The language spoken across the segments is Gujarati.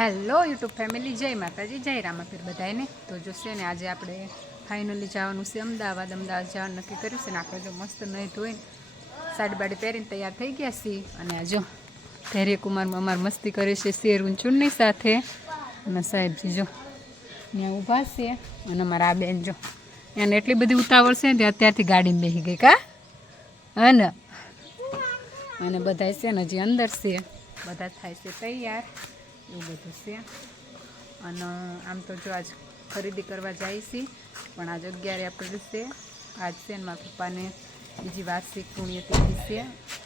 હેલો યુટ્યુબ ફેમિલી, જય માતાજી, જય રામાપીર બધાને. તો જો છે ને આજે આપણે ફાઇનલી જવાનું છે અમદાવાદ જવાનું નક્કી કર્યું છે ને. આપણે જો મસ્ત નહીં ધોઈને સાડી બાડી પહેરીને તૈયાર થઈ ગયા છીએ. અને આ જો ધૈર્યકુમારમાં અમારે મસ્તી કરે છે શેરવું ચૂનની સાથે. અને સાહેબજી જો ત્યાં ઊભા છે. અને અમારા આ બેન જો એને એટલી બધી ઉતાવળ છે ને અત્યારથી ગાડીમાં બેસી ગઈ કા. અને બધા છે ને હજી અંદર છે, બધા થાય છે તૈયાર, એવું બધું છે. અને આમ તો જો આજ ખરીદી કરવા જાય છે, પણ આજ 11 એપ્રિલ છે. આજ છે ને મારા પપ્પાને બીજી વાર્ષિક પુણ્યતિથિ છે.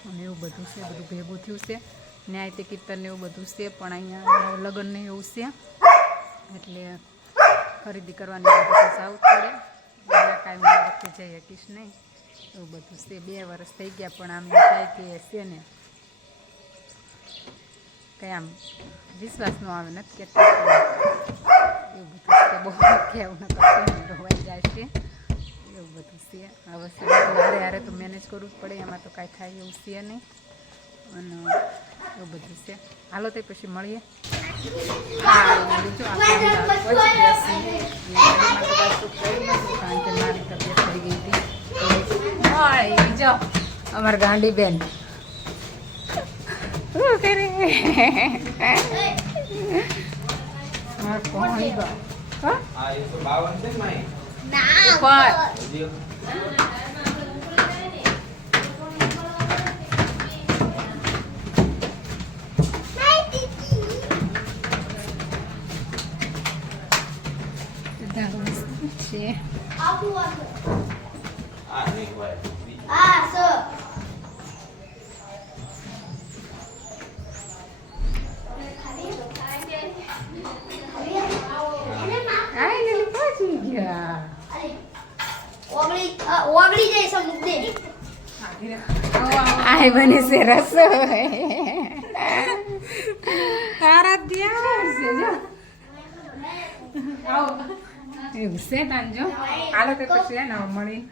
અને એવું બધું છે, બધું ભેગું થયું છે. ન્યાય તે કીર્તન એવું બધું છે, પણ અહીંયા લગ્ન ને એવું છે એટલે ખરીદી કરવાની બધું જવું પડે. એના કાંઈ વખતે જઈ શકીશ નહીં, એવું બધું છે. 2 વર્ષ થઈ ગયા, પણ આમ થાય કે છે ને કંઈ આમ વિશ્વાસ ન આવે નથી કે એવું બધું છે. બહુ કેવું ન કરશે, રોવાઈ જાય છે, એવું બધું છે. હવે છે બધું હારે હારે તો મેનેજ કરવું જ પડે, એમાં તો કાંઈ થાય એવું છે નહીં. અને એવું બધું છે. હાલો તો પછી મળીએ. કારણ કે મારી તબિયત થઈ ગઈ હતી. જો અમારા ગાંડી બેન શું કરે? આય બને છે રસોઈ. એવું છે તાંજો. હાલો તો પછી ને મળીએ.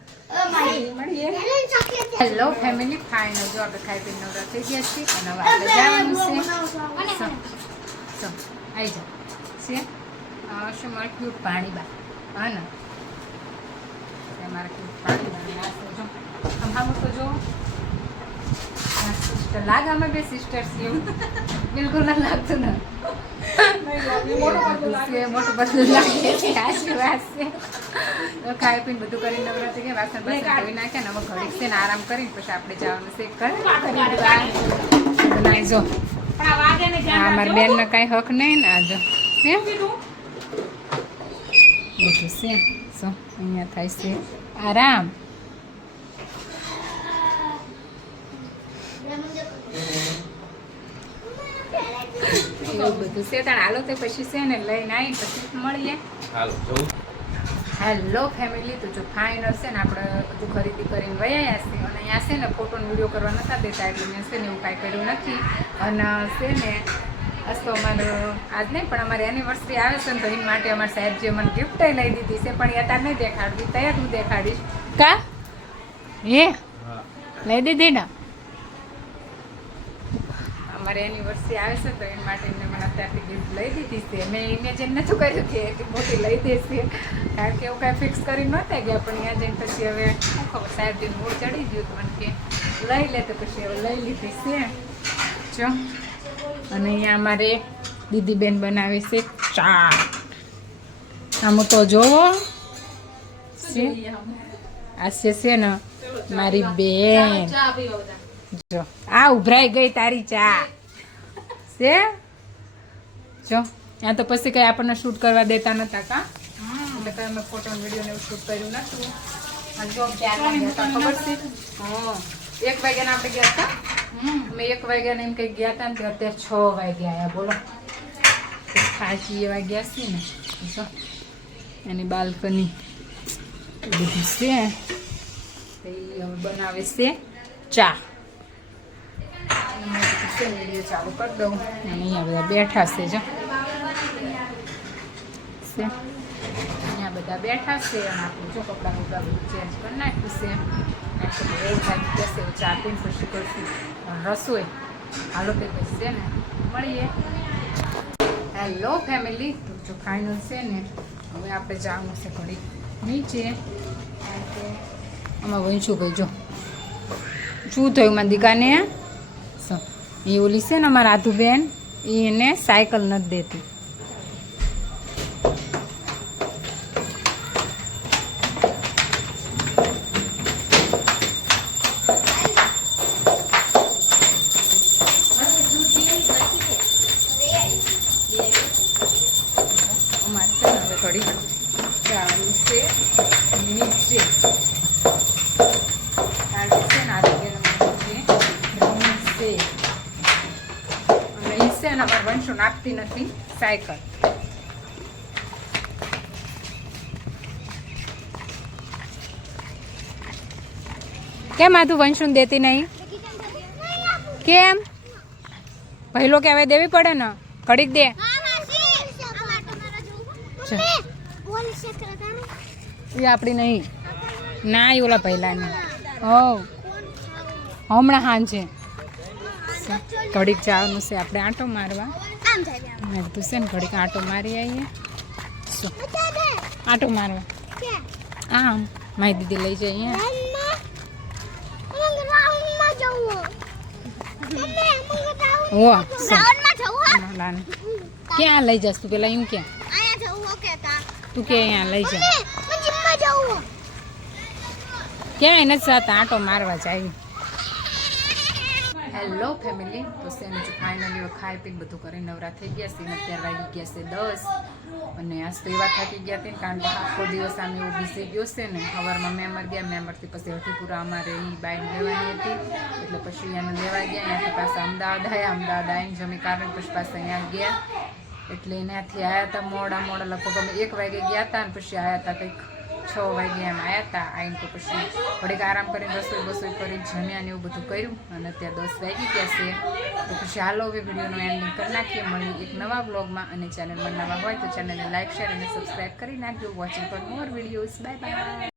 હેલો ફેમિલી, ફાઇનલ જો આપણે ખાઈ પીને નવરા થઈ ગયા છીએ. અને હવે આપણે જવાનું છે. આવી જાઓ છે શું મારે ક્યુટ પાણી બા. હા ને મારા ક્યુટ પાણી બા જો આમ તો જો સિસ્ટર લાગે. અમે 2 સિસ્ટર છીએ, બિલકુલ ના લાગતું ને. મોટું બધું લાગે છે. સાચી વાત છે. ખાઈ પીને બધું કરીને નવરા થઈ ગયા, વાસણ બાસણ ધોઈ નાખ્યા ને હવે ઘડીક છે ને આરામ કરીને પછી આપણે જવાનું છે જો. મારી બેનને કાંઈ હક નહીં ને. આજો બધું છે શું અહીંયા થાય છે આરામ. એવું બધું છે. તાણ હાલો તો પછી છે ને લઈને આવી પછી મળીએ. હેલો ફેમિલી, તો જો ફાઇનલ છે ને આપણે બધું ખરીદી કરીને વયા છીએ. અને અહીંયા છે ને ફોટો વિડીયો કરવા નતા દેતા એટલે મેં છે ને એવું કાંઈ કર્યું નથી. અને છે ને આજ તો અમારે આજ નહીં પણ અમારી એનિવર્સરી આવે છે ને, તો એના માટે અમારા સાહેબજીએ મને ગિફ્ટ લઈ દીધી છે. પણ એ અત્યારે નહીં દેખાડવી, તૈયાર હું દેખાડીશ કા. હે લઈ દીધી ને. અમારી એનિવર્સરી આવે છે તો એના માટે એમને મને અત્યારથી ગિફ્ટ લઈ દીધી છે. મેં ઇમેજિન નહોતું કર્યું કે એટલી મોટી લઈ દેશે, કારણ કે એવું કાંઈ ફિક્સ કરી નહોતા ગયા. પણ ત્યાં જઈને પછી હવે શું ખબર સાહેબજીને મૂળ ચડી ગયું હતું મને કે લઈ લે, તો પછી હવે લઈ લીધી છે જો. અને અહીંયા અમારે દીદીબેન બનાવે છે ચા. આમ તો જોવો છે આ છે ને મારી બેન. જો આ ઉભરાઈ ગઈ તારી ચા છે જો. ત્યાં તો પછી કઈ આપણને શૂટ કરવા દેતા નતા કા, એટલે કઈ અમે ફોટો વિડીયો ને એવું શૂટ કર્યું નતું. અને જો ક્યાં ખબર છે 1 વાગ્યાના આપણે ગયા હતા. અમે 1 વાગ્યાને એમ કંઈક ગયા હતા ને અત્યારે 6 વાગ્યા આવ્યા. બોલો ખાસી એવા ગયા છે ને જો. એની બાલ્કની બધું છે. હવે બનાવે છે ચા. વિડીયો ચાલુ કરી દઉં. અને અહીંયા બધા બેઠા છે જો. અહીંયા બધા બેઠા છે. અને આપણે જો કપડાં બપડા બધું ચેન્જ કરી નાખ્યું છે. એવું થાય જશે ચા પીને પછી કરશું રસોઈ. હાલો તે પછી છે ને મળીએ. હેલો ફેમિલી, તો જો ફાઇનલ છે ને હવે આપણે જવાનું છે ઘડી નીચે, કારણ કે આમાં વંશું ભાઈ જો શું થયું મારી દીકાને એ ઓલી છે ને અમારા આધુબેન એને સાયકલ નથી દેતી. અમારે છે ને હવે ઘડી જવાનું છે નીચે, કારણ કે છે ને આધુબેન છે અને એ છે ને અમારે વંશો નાખતી નથી સાયકલ. કેમ આ તું વંશુને દેતી નહીં? કેમ? પહેલો કે હવે દેવી પડે ને, ઘડીક દે. એ આપણી નહીં ના, એ ઓલા પહેલાની. ઓ હમણાં હાંજે ઘડીક જવાનું છે આપણે આંટો મારવા. મેં તું છે ને ઘડીક આંટો મારી આવીએ. શું આંટો મારવા? આમ મારી દીદી લઈ જઈએ. ક્યાં લઈ જશ તું? પેલા એમ ક્યાં તું કે અહીંયા લઈ જા. ક્યાંય નથી જતા, આંટો મારવા જાય. હેલો ફેમિલી, તો છે ને ફાઇનલી ખાઈ પીને બધું કરીને નવરા થઈ ગયા છે. અત્યારે વાગી ગયા છે 10 અને આજ તો એવા થાકી ગયા હતા કારણ કે આખો દિવસ આમ એવું બીસી ગયો છે ને. સવારમાં મેમર ગયા, મેમરથી પછી હઠીપુરા અમારે એ બાઈન લેવાની હતી એટલે પછી એને લેવા ગયા. ત્યાંથી પાછા અમદાવાદ આવ્યા, અમદાવાદ આવીને જમી કારણ પછી પાછા અહીંયા ગયા. એટલે એનાથી આવ્યા હતા મોડા લગભગ અમે 1 વાગે ગયા હતા અને પછી આવ્યા હતા કંઈક 6 વાગે એમ આવ્યા હતા. આવીને તો પછી થોડીક આરામ કરીને રસોઈ કરીને જમ્યા ને એવું બધું કર્યું અને અત્યારે 10 વાગી ગયા છે. તો પછી હાલો હવે વિડીયોનો એન્ડિંગ કરી નાખીએ. મળી એક નવા બ્લોગમાં, અને ચેનલમાં નવા હોય તો ચેનલને લાઈક, શેર અને સબસ્ક્રાઈબ કરી નાખજો. Watching for more videos. Bye bye.